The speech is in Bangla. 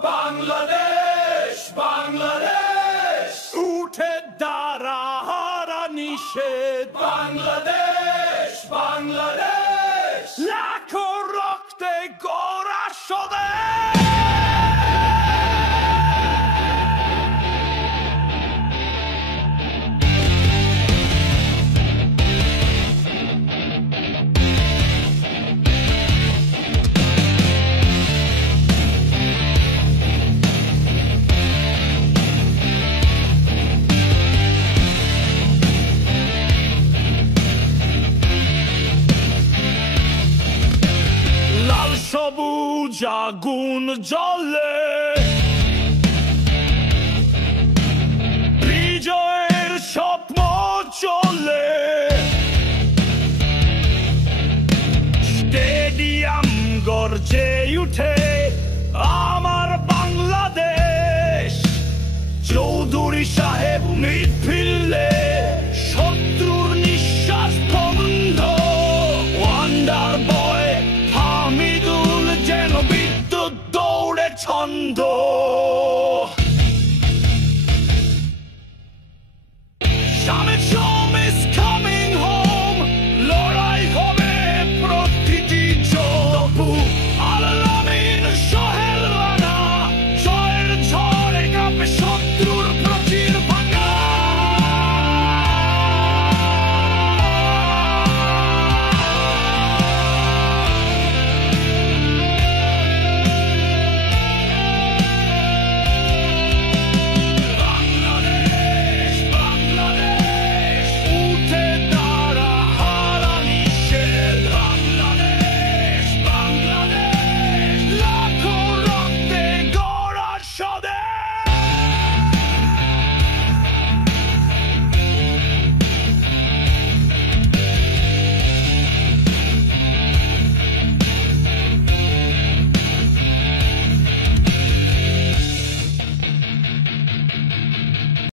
বাংলাদেশ বাংলাদেশ উঠে দাঁড়া হারা নিষেধ বাংলাদেশ বাংলাদেশ লাখো রক্তে গড়া স্বদেশ সবুজ আগুন জ্বলে বিজয়ের স্বপ্ন চলে স্টেডিয়াম গর্জে উঠে আমার বাংলাদেশ চৌধুরী সাহেব মিডফিল্ডে শত্রুর নিঃশ্বাস বন্ধ ওয়ান্ডার বয় হামিদুল যেন বিদ্যুৎ দৌড়ে ছন্দ